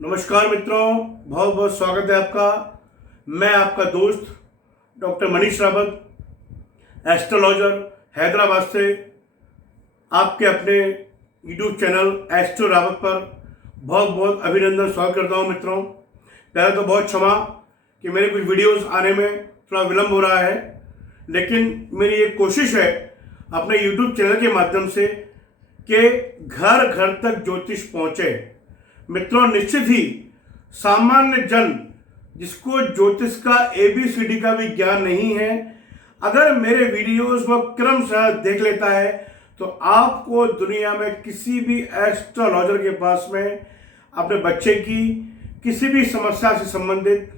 नमस्कार मित्रों, बहुत बहुत स्वागत है आपका। मैं आपका दोस्त डॉक्टर मनीष रावत, एस्ट्रोलॉजर, हैदराबाद से आपके अपने यूट्यूब चैनल एस्ट्रो रावत पर बहुत बहुत अभिनंदन स्वागत करता हूं। मित्रों, पहले तो बहुत क्षमा कि मेरे कुछ वीडियोस आने में थोड़ा विलंब हो रहा है, लेकिन मेरी एक कोशिश है अपने यूट्यूब चैनल के माध्यम से कि घर घर तक ज्योतिष पहुंचे। मित्रों, निश्चित ही सामान्य जन जिसको ज्योतिष का ABCD का भी ज्ञान नहीं है, अगर मेरे वीडियोस को क्रमशः देख लेता है तो आपको दुनिया में किसी भी एस्ट्रोलॉजर के पास में अपने बच्चे की किसी भी समस्या से संबंधित,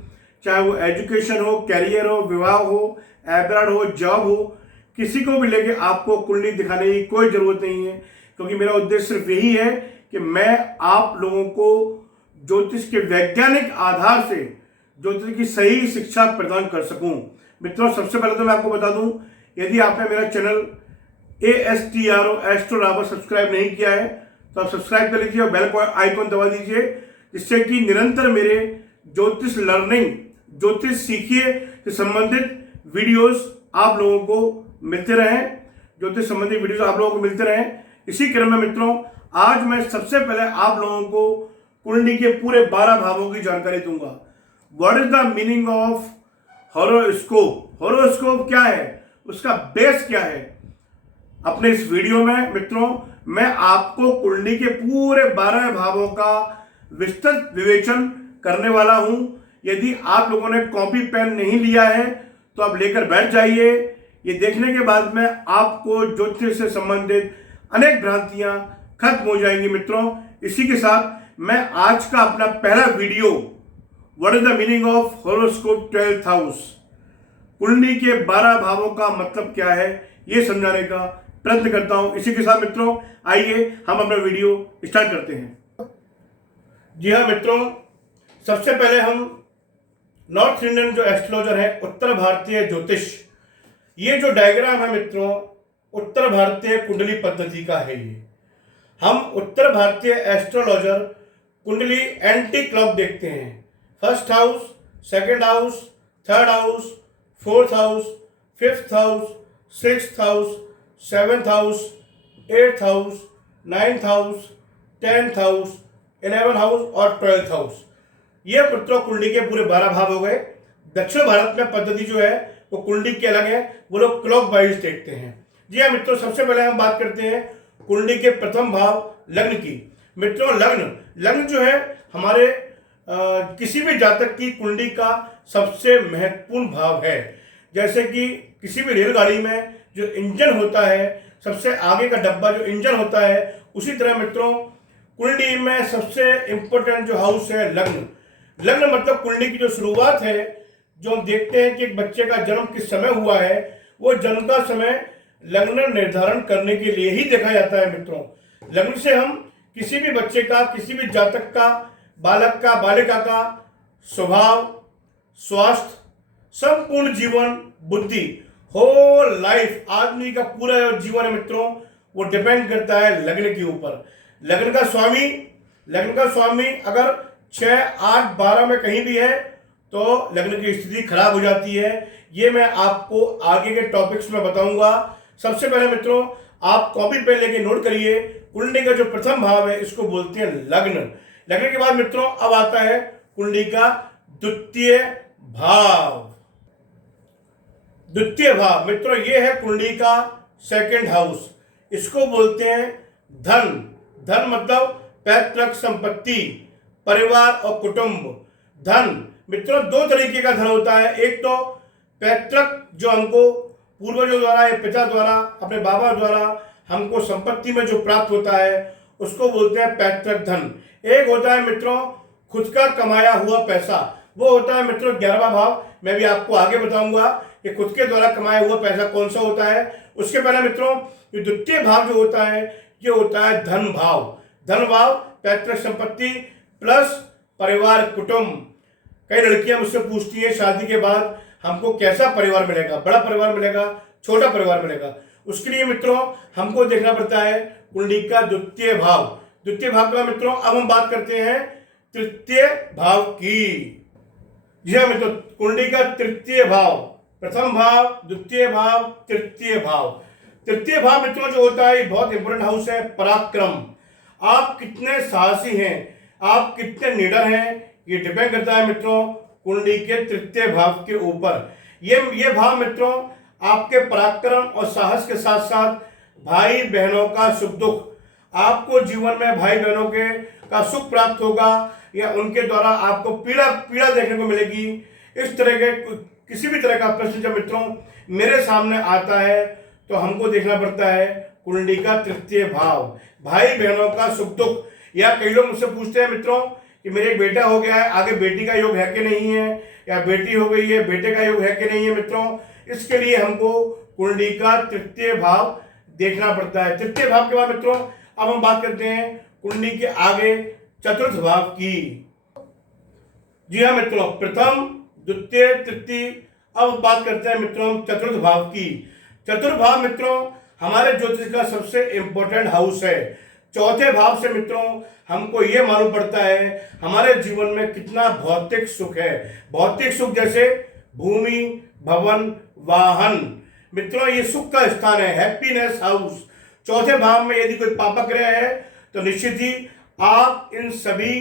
चाहे वो एजुकेशन हो, कैरियर हो, विवाह हो, एब्रॉड हो, जॉब हो, किसी को भी लेके आपको कुंडली दिखाने की कोई जरूरत नहीं है, क्योंकि मेरा उद्देश्य सिर्फ यही है कि मैं आप लोगों को ज्योतिष के वैज्ञानिक आधार से ज्योतिष की सही शिक्षा प्रदान कर सकूं। मित्रों, सबसे पहले तो मैं आपको बता दूं, यदि आपने मेरा channel ASTRO astro Rawat subscribe नहीं किया है तो आप सब्सक्राइब कर लीजिए और बेल आइकन दबा दीजिए, जिससे कि निरंतर मेरे ज्योतिष लर्निंग, ज्योतिष सीखिए से संबंधित वीडियोस आप लोगों को मिलते रहें, ज्योतिष संबंधित वीडियोस आप लोगों को मिलते रहें। इसी क्रम में मित्रों, आज मैं सबसे पहले आप लोगों को कुंडली के पूरे 12 भावों की जानकारी दूंगा। What is the meaning of horoscope? Horoscope क्या है, उसका बेस क्या है? अपने इस वीडियो में मित्रों मैं आपको कुंडली के पूरे 12 भावों का विस्तृत विवेचन करने वाला हूं। यदि आप लोगों ने कॉपी पेन नहीं लिया है तो आप लेकर बैठ जाइए। ये देखने के बाद में आपको ज्योतिष से संबंधित अनेक भ्रांतियां खत्म हो जाएंगी। मित्रों, इसी के साथ मैं आज का अपना पहला video what is the meaning of horoscope 12th house, कुंडली के 12 भावों का मतलब क्या है, ये समझाने का प्रयत्न करता हूं। इसी के साथ मित्रों आइए हम अपना वीडियो स्टार्ट करते हैं। जी हाँ मित्रों, सबसे पहले हम नॉर्थ इंडियन जो एस्ट्रोलॉजर है, उत्तर भारतीय ज्योतिष, ये जो डायग्राम है मित्रों उत्तर भारतीय कुंडली पद्धति का है। ये हम उत्तर भारतीय एस्ट्रोलॉजर कुंडली एंटी क्लॉक देखते हैं। First house, second house, third house, fourth house, fifth house, sixth house, seventh house, eighth house, ninth house, 10th house, 11th house और 12th हाउस। ये मित्रों कुंडली के पूरे 12 भाव हो गए। दक्षिण भारत में पद्धति जो है वो कुंडली की अलग है, वो लोग क्लॉक वाइज देखते हैं। जी हाँ मित्रों, सबसे पहले हम बात करते हैं कुंडली के प्रथम भाव लग्न की। मित्रों, लग्न जो है हमारे किसी भी जातक की कुंडली का सबसे महत्वपूर्ण भाव है। जैसे कि किसी भी रेलगाड़ी में जो इंजन होता है, सबसे आगे का डब्बा जो इंजन होता है, उसी तरह मित्रों कुंडली में सबसे इंपॉर्टेंट जो हाउस है लग्न मतलब कुंडली की जो शुरुआत है, जो हम देखते हैं कि एक बच्चे का जन्म किस समय हुआ है, वो जन्म का समय लग्न निर्धारण करने के लिए ही देखा जाता है। मित्रों, लग्न से हम किसी भी बच्चे का, किसी भी जातक का, बालक का, बालिका का स्वभाव, स्वास्थ्य, संपूर्ण जीवन, बुद्धि, होल लाइफ, आदमी का पूरा जीवन है मित्रों, वो डिपेंड करता है लग्न के ऊपर। लग्न का स्वामी अगर 6, 8, 12 में कहीं भी है तो लग्न की स्थिति खराब हो जाती है। ये मैं आपको आगे के टॉपिक्स में बताऊंगा। सबसे पहले मित्रों आप कॉपी पेन लेके नोट करिए, कुंडली का जो प्रथम भाव है इसको बोलते हैं लग्न के बाद मित्रों अब आता है कुंडली का द्वितीय भाव। मित्रों ये है कुंडली का सेकंड हाउस, इसको बोलते हैं धन मतलब पैतृक संपत्ति, परिवार और कुटुंब। धन मित्रों 2 तरीके का धन होता है। एक तो पैतृक, जो हमको पूर्वजों द्वारा या पिता द्वारा, अपने बाबा द्वारा हमको संपत्ति में जो प्राप्त होता है उसको बोलते हैं पैतृक धन। एक होता है मित्रों खुद का कमाया हुआ पैसा, वो होता है मित्रों 11वां भाव। मैं भी आपको आगे बताऊंगा कि खुद के द्वारा कमाया हुआ पैसा कौन सा होता है। उसके पहले मित्रों ये द्वितीय भाव जो होता है ये होता है धन भाव पैतृक संपत्ति प्लस परिवार, कुटुंब। कई लड़कियां मुझसे पूछती हैं शादी के बाद हमको कैसा परिवार मिलेगा, बड़ा परिवार मिलेगा, छोटा परिवार मिलेगा। उसके लिए मित्रों हमको देखना पड़ता है कुंडली का द्वितीय भाव का। मित्रों अब हम बात करते हैं तृतीय भाव की। जी हाँ मित्रों, कुंडली का तृतीय भाव, प्रथम भाव, द्वितीय भाव, तृतीय भाव। तृतीय भाव मित्रों जो होता है ये बहुत इंपॉर्टेंट हाउस है। पराक्रम, आप कितने साहसी हैं, आप कितने निडर हैं, ये डिपेंड करता है मित्रों कुंडली के तृतीय भाव के ऊपर। ये भाव मित्रों आपके पराक्रम और साहस के साथ साथ भाई बहनों का सुख दुख, आपको जीवन में भाई बहनों के का सुख प्राप्त होगा या उनके द्वारा आपको पीड़ा देखने को मिलेगी। इस तरह के किसी भी तरह का प्रश्न जब मित्रों मेरे सामने आता है तो हमको देखना पड़ता है कुंडली का तृतीय भाव, भाई बहनों का सुख दुख। या कई लोग मुझसे पूछते हैं मित्रों कि मेरे एक बेटा हो गया है, आगे बेटी का योग है कि नहीं है, या बेटी हो गई है, बेटे का योग है कि नहीं है मित्रों। इसके लिए हमको कुंडली का तृतीय भाव देखना पड़ता है। तृतीय भाव के बाद मित्रों अब हम बात करते हैं कुंडली के आगे चतुर्थ भाव की। जी हाँ मित्रों, प्रथम, द्वितीय, तृतीय, अब बात करते हैं मित्रों चतुर्थ भाव की। चतुर्थ भाव मित्रों हमारे ज्योतिष का सबसे इंपॉर्टेंट हाउस है। चौथे भाव से मित्रों हमको ये मालूम पड़ता है हमारे जीवन में कितना भौतिक सुख है। भौतिक सुख जैसे भूमि, भवन, वाहन। मित्रों ये सुख का स्थान है, हैप्पीनेस हाउस। चौथे भाव में यदि कोई पापक ग्रह है तो निश्चित ही आप इन सभी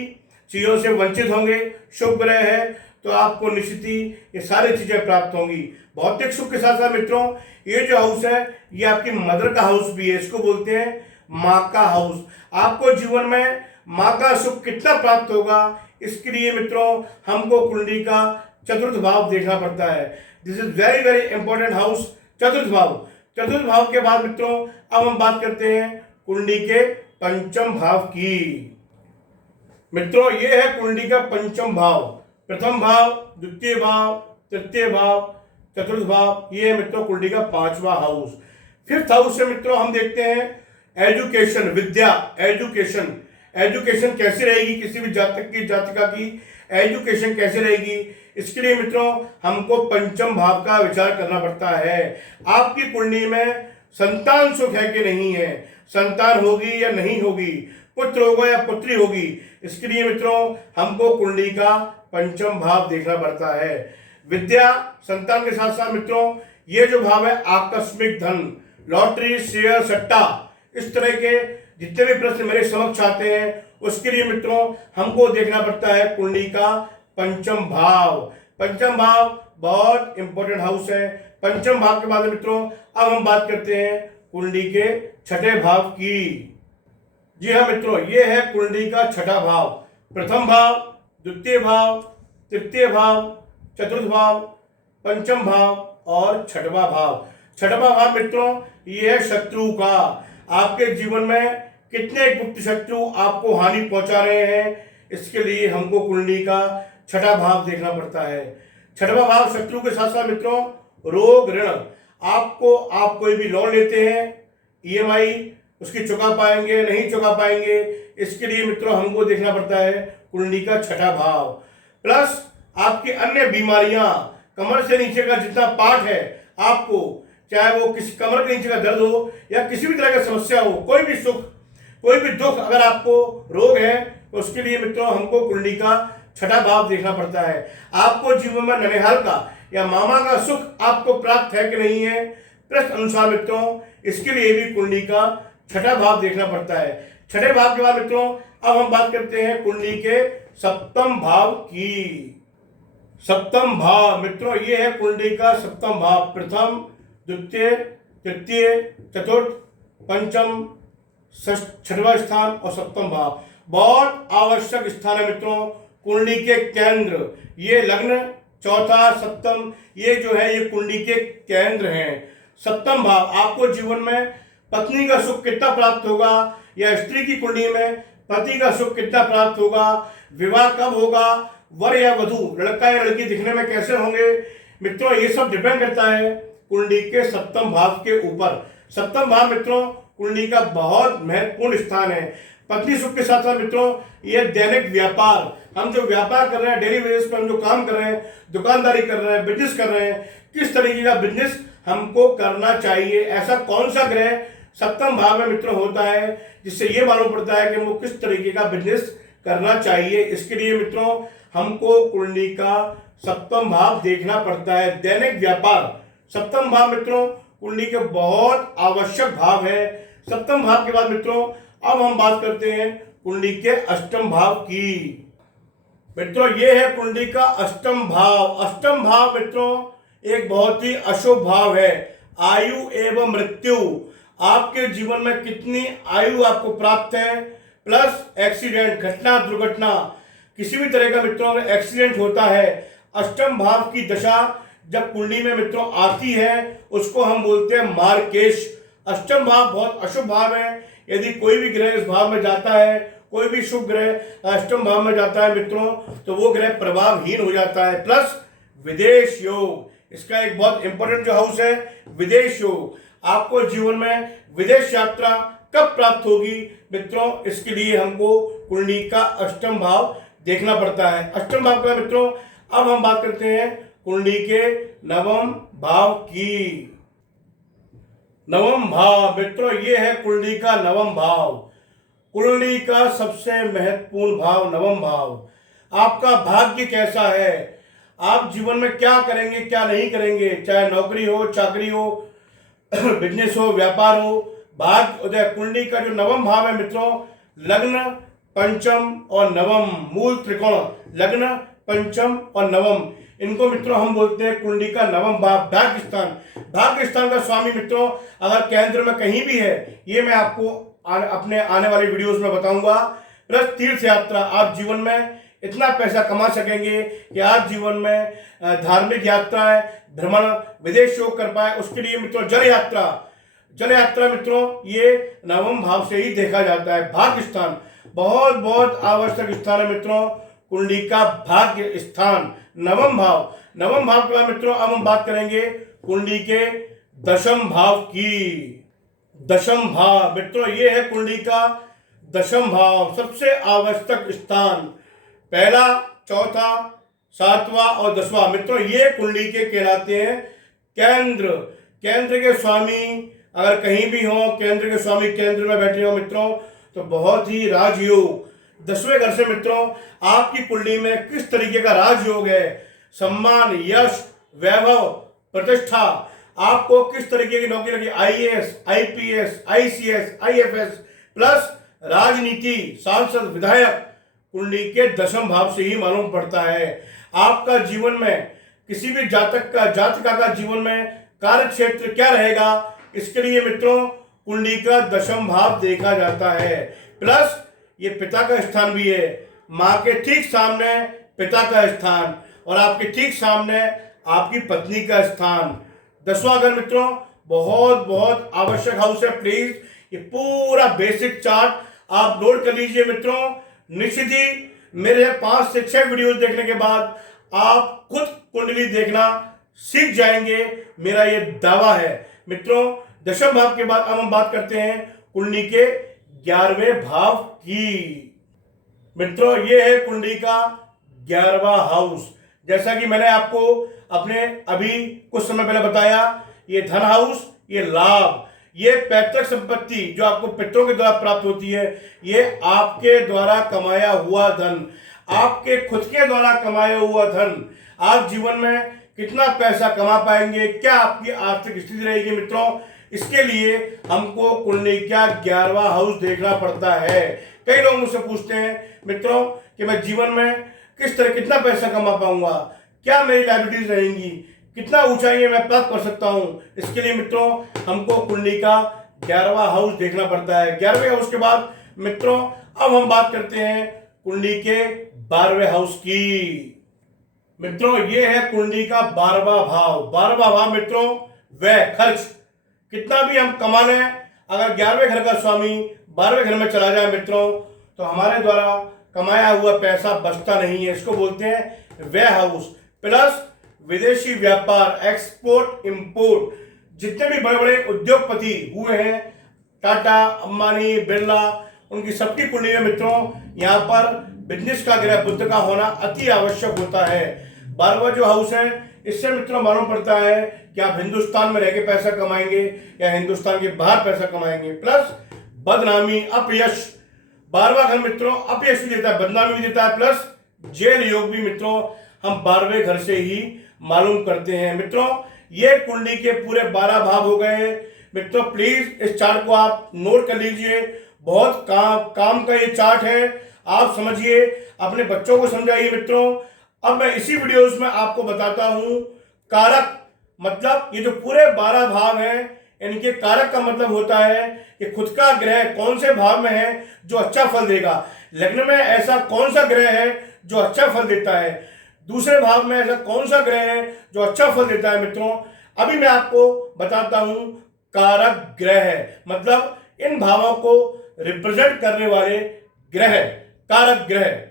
चीजों से वंचित होंगे। शुभ ग्रह है तो आपको निश्चित ही ये सारी चीजें प्राप्त होंगी। भौतिक सुख के साथ साथ मित्रों ये जो हाउस है ये आपकी मदर का हाउस भी है, इसको बोलते हैं माँ का हाउस। आपको जीवन में माँ का सुख कितना प्राप्त होगा इसके लिए मित्रों हमको कुंडली का चतुर्थ भाव देखना पड़ता है। This is very very important house, चतुर्थ भाव। चतुर्थ भाव के बाद मित्रों अब हम बात करते हैं कुंडली के पंचम भाव की। मित्रों ये है कुंडली का पंचम भाव। प्रथम भाव, द्वितीय भाव, तृतीय भाव, चतुर्थ भाव, ये है मित्रों कुंडली का पांचवा हाउस। फिफ्थ हाउस से मित्रों हम देखते हैं एजुकेशन, विद्या, एजुकेशन। एजुकेशन कैसी रहेगी, किसी भी जातक की जातिका की एजुकेशन कैसे रहेगी, इसके लिए मित्रों हमको पंचम भाव का विचार करना पड़ता है। आपकी कुंडली में संतान सुख है कि नहीं है, संतान होगी या नहीं होगी, पुत्र होगा या पुत्री होगी, इसके लिए मित्रों हमको कुंडली का पंचम भाव देखना पड़ता है। विद्या, संतान के साथ साथ मित्रों ये जो भाव है आकस्मिक धन, लॉटरी, शेयर, सट्टा, इस तरह के जितने भी प्रश्न मेरे समक्ष आते हैं उसके लिए मित्रों हमको देखना पड़ता है कुंडली का पंचम भाव। पंचम भाव बहुत इंपॉर्टेंट हाउस है। पंचम भाव के बाद मित्रों अब हम बात करते हैं कुंडली के छठे भाव की। जी हाँ मित्रों ये है कुंडली का छठा भाव। प्रथम भाव, द्वितीय भाव, तृतीय भाव, चतुर्थ भाव, पंचम भाव और छठवां भाव। छठवां भाव मित्रों ये है शत्रु का। आपके जीवन में कितने गुप्त शत्रु आपको हानि पहुंचा रहे हैं, इसके लिए हमको कुंडली का छठा भाव देखना पड़ता है। छठवां भाव शत्रु के साथ साथ मित्रों रोग, ऋण। आप कोई भी लोन लेते हैं, ईएमआई उसकी चुका पाएंगे नहीं चुका पाएंगे, इसके लिए मित्रों हमको देखना पड़ता है कुंडली का छठा भाव। प्लस आपकी अन्य बीमारियां, कमर से नीचे का जितना पार्ट है आपको, चाहे वो किसी कमर के नीचे का दर्द हो या किसी भी तरह का समस्या हो, कोई भी सुख, कोई भी दुख, अगर आपको रोग है तो उसके लिए मित्रों हमको कुंडली का छठा भाव देखना पड़ता है। आपको जीवन में ननिहाल का या मामा का सुख आपको प्राप्त है कि नहीं है, प्रश्न अनुसार मित्रों इसके लिए भी कुंडली का छठा भाव देखना पड़ता है। छठे भाव के बाद मित्रों अब हम बात करते हैं कुंडली के सप्तम भाव की। सप्तम भाव मित्रों ये है कुंडली का सप्तम भाव। प्रथम, द्वितीय, तृतीय, चतुर्थ, पंचम, छठवां स्थान और सप्तम भाव बहुत आवश्यक स्थान है मित्रों कुंडली के केंद्र। ये लग्न, चौथा, सप्तम, ये जो है ये कुंडली के केंद्र हैं। सप्तम भाव आपको जीवन में पत्नी का सुख कितना प्राप्त होगा, या स्त्री की कुंडली में पति का सुख कितना प्राप्त होगा, विवाह कब होगा, वर या वधू, लड़का या लड़की दिखने में कैसे होंगे, मित्रों ये सब डिपेंड करता है कुंडली के सप्तम भाव के ऊपर। सप्तम भाव मित्रों कुंडली का बहुत महत्वपूर्ण स्थान है। पत्नी सुख के साथ साथ मित्रों ये दैनिक व्यापार, हम जो व्यापार कर रहे हैं, डेली बेसिस पर हम जो काम कर रहे हैं, दुकानदारी कर रहे हैं, बिजनेस कर रहे हैं, किस तरीके का बिजनेस हमको करना चाहिए, ऐसा कौन सा ग्रह सप्तम भाव में मित्रों होता है जिससे ये मालूम पड़ता है कि वो किस तरीके का बिजनेस करना चाहिए। इसके लिए मित्रों हमको कुंडली का सप्तम भाव देखना पड़ता है। दैनिक व्यापार सप्तम भाव मित्रों कुंडली के बहुत आवश्यक भाव है। सप्तम भाव के बाद मित्रों अब हम बात करते हैं कुंडली के अष्टम भाव की। मित्रों ये है कुंडली का अष्टम भाव। अष्टम भाव मित्रों एक बहुत ही अशुभ भाव है। आयु एवं मृत्यु, आपके जीवन में कितनी आयु आपको प्राप्त है, प्लस एक्सीडेंट, घटना दुर्घटना, किसी भी तरह का मित्रों अगर एक्सीडेंट होता है, अष्टम भाव की दशा जब कुंडली में मित्रों आती है उसको हम बोलते हैं मार्केश। अष्टम भाव बहुत अशुभ भाव है। यदि कोई भी ग्रह इस भाव में जाता है, कोई भी शुभ ग्रह अष्टम भाव में जाता है मित्रों, तो वो ग्रह प्रभावहीन हो जाता है। प्लस विदेश योग, इसका एक बहुत इंपॉर्टेंट जो हाउस है विदेश योग। आपको जीवन में विदेश यात्रा कब प्राप्त होगी मित्रों, इसके लिए हमको कुंडली का अष्टम भाव देखना पड़ता है। अष्टम भाव का मित्रों अब हम बात करते हैं कुंडली के नवम भाव की। नवम भाव मित्रों ये है कुंडली का नवम भाव। कुंडली का सबसे महत्वपूर्ण भाव नवम भाव। आपका भाग्य कैसा है, आप जीवन में क्या करेंगे क्या नहीं करेंगे, चाहे नौकरी हो, चाकरी हो, बिजनेस हो, व्यापार हो, भाग्य उदय। कुंडली का जो नवम भाव है मित्रों, लग्न, पंचम और नवम, मूल त्रिकोण, लग्न, पंचम और नवम, इनको मित्रों हम बोलते हैं कुंडली का नवम भाव। भाग्य स्थान, भाग्य स्थान का स्वामी मित्रों अगर केंद्र में कहीं भी है, ये मैं आपको अपने आने वाले वीडियोस में बताऊंगा। प्लस तीर्थ यात्रा, आप जीवन में इतना पैसा कमा सकेंगे कि आप जीवन में धार्मिक यात्राएं, भ्रमण, विदेश योग कर पाए। उसके लिए मित्रों जल यात्रा, जल यात्रा मित्रों ये नवम भाव से ही देखा जाता है। भाग्य स्थान बहुत बहुत आवश्यक स्थान है मित्रों, कुंडली का भाग्य स्थान नवम भाव। नवम भाव का मित्रों अब हम बात करेंगे कुंडली के दशम भाव की। दशम भाव मित्रों ये है कुंडली का दशम भाव, सबसे आवश्यक स्थान। पहला, चौथा, सातवां और दसवां मित्रों ये कुंडली के कहलाते हैं केंद्र। केंद्र के स्वामी अगर कहीं भी हो, केंद्र के स्वामी केंद्र में बैठे हो मित्रों, तो बहुत ही राजयोग। 10वें घर से मित्रों आपकी कुंडली में किस तरीके का राजयोग है, सम्मान, यश, वैभव, प्रतिष्ठा, आपको किस तरीके की नौकरी लगी, IAS, IPS, ICS, IFS, plus राजनीति, सांसद, विधायक, कुंडली के दशम भाव से ही मालूम पड़ता है। आपका जीवन में किसी भी जातका का जीवन में कार्य क्षेत्र क्या रहेगा, इसके लिए मित्रों कुंडली का दशम भाव देखा जाता है। प्लस ये पिता का स्थान भी है, माँ के ठीक सामने पिता का स्थान और आपके ठीक सामने आपकी पत्नी का स्थान। 10वां घर मित्रों बहुत बहुत आवश्यक हाउस है। प्लीज ये पूरा बेसिक चार्ट आप नोट कर लीजिए मित्रों। निश्चित ही मेरे 5 से 6 वीडियोस देखने के बाद आप खुद कुंडली देखना सीख जाएंगे, मेरा ये दावा है मित्रों। दशम भाव के बाद अब हम बात करते हैं कुंडली के 11वें भाव की। मित्रों ये है कुंडली का 11वां हाउस। जैसा कि मैंने आपको अपने अभी कुछ समय पहले बताया, ये धन हाउस, ये लाभ, ये पैतृक संपत्ति जो आपको पितरों के द्वारा प्राप्त होती है, ये आपके द्वारा कमाया हुआ धन, आपके खुद के द्वारा कमाया हुआ धन, आप जीवन में कितना पैसा कमा पाएंगे, क्या आपकी आर्थिक स्थिति रहेगी मित्रों, इसके लिए हमको कुंडली का 11वां हाउस देखना पड़ता है। कई लोग मुझसे पूछते हैं मित्रों कि मैं जीवन में कितना पैसा कमा पाऊंगा, क्या मेरी लायबिलिटीज रहेंगी, कितना ऊंचाई मैं प्राप्त कर सकता हूं। इसके लिए मित्रों हमको कुंडली का 11वां हाउस देखना पड़ता है। 11वें हाउस के बाद मित्रों अब हम बात करते हैं कुंडली के 12वें हाउस की। मित्रों ये है कुंडली का 12वां भाव। 12वां भाव मित्रों व्यय, खर्च, कितना भी हम कमा लें, अगर 11वें घर का स्वामी 12वें घर में चला जाए मित्रों, तो हमारे द्वारा कमाया हुआ पैसा बचता नहीं है। इसको बोलते हैं व्यय हाउस। प्लस विदेशी व्यापार, एक्सपोर्ट इंपोर्ट, जितने भी बड़े बड़े उद्योगपति हुए हैं, टाटा, अंबानी, बिरला, उनकी सबकी कुंडली में मित्रों यहाँ पर बिजनेस का ग्रह बुध का होना अति आवश्यक होता है। 12वां जो हाउस है, इससे मित्रों मालूम पड़ता है कि आप हिंदुस्तान में रह के पैसा कमाएंगे या हिंदुस्तान के बाहर पैसा कमाएंगे। प्लस बदनामी, अपयश, 12वां घर मित्रों अपयश भी देता है, बदनामी भी देता है, प्लस जेल योग भी मित्रों हम 12वें घर से ही मालूम करते हैं। मित्रों ये कुंडली के पूरे 12 भाव हो गए मित्रों। प्लीज इस चार्ट को आप नोट कर लीजिए, बहुत काम का ये चार्ट है, आप समझिए, अपने बच्चों को समझाइए मित्रों। अब मैं इसी वीडियोस में आपको बताता हूं कारक, मतलब ये जो पूरे 12 भाव हैं इनके कारक का मतलब होता है कि खुद का ग्रह कौन से भाव में है जो अच्छा फल देगा। लग्न में ऐसा कौन सा ग्रह है जो अच्छा फल देता है, दूसरे भाव में ऐसा कौन सा ग्रह है जो अच्छा फल देता है मित्रों। अभी मैं आपको बताता हूं कारक ग्रह, मतलब इन भावों को रिप्रेजेंट करने वाले ग्रह, कारक ग्रह।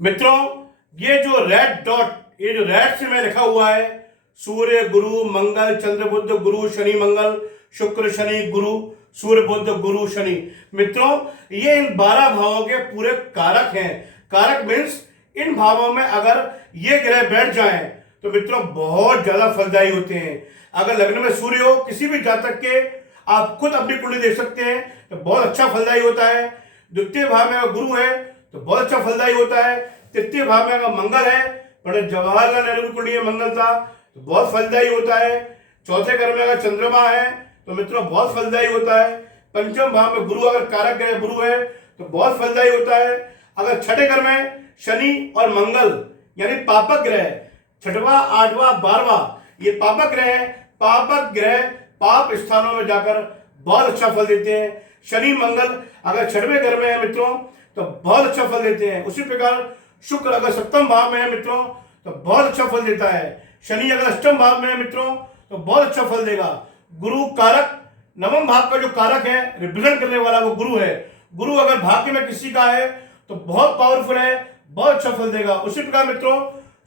मित्रों ये जो रेड डॉट, ये जो रेड से मैं लिखा हुआ है, सूर्य गुरु मंगल चंद्र बुध गुरु शनि मंगल शुक्र शनि गुरु सूर्य बुध गुरु शनि, मित्रों ये इन 12 भावों के पूरे कारक हैं। कारक मीन्स इन भावों में अगर ये ग्रह बैठ जाएं तो मित्रों बहुत ज्यादा फलदायी होते हैं। अगर लग्न में सूर्य हो किसी भी जातक के, आप खुद अपनी कुंडली देख सकते हैं तो बहुत अच्छा फलदायी होता है। द्वितीय भाव में अगर गुरु है तो बहुत अच्छा फलदायी होता है। तृतीय भाव में अगर मंगल है, पंडित जवाहरलाल नेहरू की कुंडली में मंगल था तो बहुत फलदायी होता है। चौथे घर में अगर चंद्रमा है तो मित्रों बहुत फलदायी होता है। पंचम भाव में गुरु अगर कारक ग्रह गुरु है तो बहुत फलदायी होता है। अगर छठे घर में शनि और मंगल यानी पापक ग्रह, छठवां आठवां 12वां ये पापक ग्रह है। पापक ग्रह पाप स्थानों में जाकर बहुत अच्छा फल देते हैं। शनि मंगल अगर छठवें घर में है मित्रों तो बहुत अच्छा फल देते हैं। उसी प्रकार शुक्र अगर सप्तम भाव में है मित्रों तो बहुत अच्छा फल देता है। शनि अगर अष्टम भाव में है मित्रों तो बहुत अच्छा फल देगा। गुरु कारक, नवम भाव का जो कारक है रिप्रेजेंट करने वाला वो गुरु है। गुरु अगर भाग्य में किसी का है तो बहुत पावरफुल है, बहुत अच्छा फल देगा। उसी प्रकार मित्रों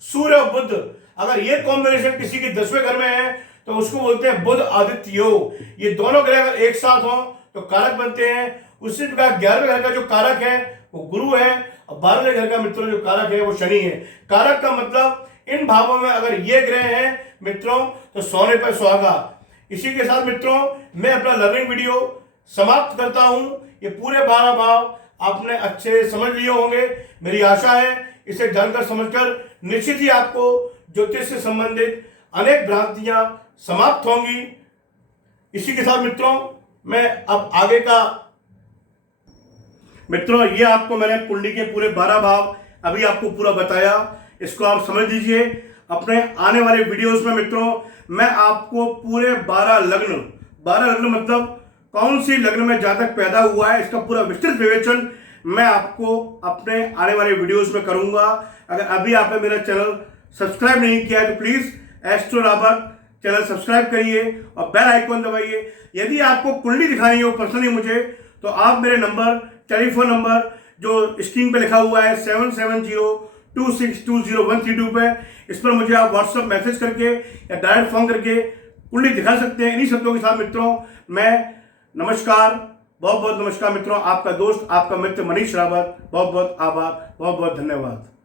सूर्य और बुध अगर ये कॉम्बिनेशन किसी के 10वें घर में है तो उसको बोलते हैं बुध आदित्य योग। ये दोनों ग्रह अगर एक साथ हो तो कारक बनते हैं। उसी प्रकार 11वें घर का जो कारक है वो गुरु है और 12वें घर का मित्रों जो कारक है वो शनि है। कारक का मतलब इन भावों में अगर ये ग्रह हैं मित्रों तो सोने पर सुहागा। इसी के साथ मित्रों मैं अपना लर्निंग वीडियो समाप्त करता हूं। ये पूरे 12 भाव आपने अच्छे समझ लिए होंगे, मेरी आशा है इसे जानकर समझकर निश्चित ही आपको ज्योतिष से संबंधित अनेक भ्रांतियां समाप्त होंगी। इसी के साथ मित्रों मैं अब आगे का, मित्रों ये आपको मैंने कुंडली के पूरे 12 भाव अभी आपको पूरा बताया, इसको आप समझ लीजिए। अपने आने वाले वीडियोस में मित्रों मैं आपको पूरे 12 लग्न मतलब कौन सी लग्न में जातक पैदा हुआ है इसका पूरा विस्तृत विवेचन मैं आपको अपने आने वाले वीडियोस में करूंगा। अगर अभी आपने मेरा चैनल सब्सक्राइब नहीं किया है तो please astro Rawat channel subscribe करिए और बेल आइकॉन दबाइए। यदि आपको कुंडली दिखानी हो पर्सनली मुझे तो आप मेरे नंबर, टेलीफोन नंबर जो स्क्रीन पे लिखा हुआ है 7702620132 पे, इस पर मुझे आप व्हाट्सएप मैसेज करके या डायरेक्ट फोन करके कुंडली दिखा सकते हैं। इन्हीं शब्दों के साथ मित्रों मैं नमस्कार, बहुत बहुत नमस्कार मित्रों। आपका दोस्त, आपका मित्र मनीष रावत, बहुत बहुत आभार, बहुत बहुत धन्यवाद।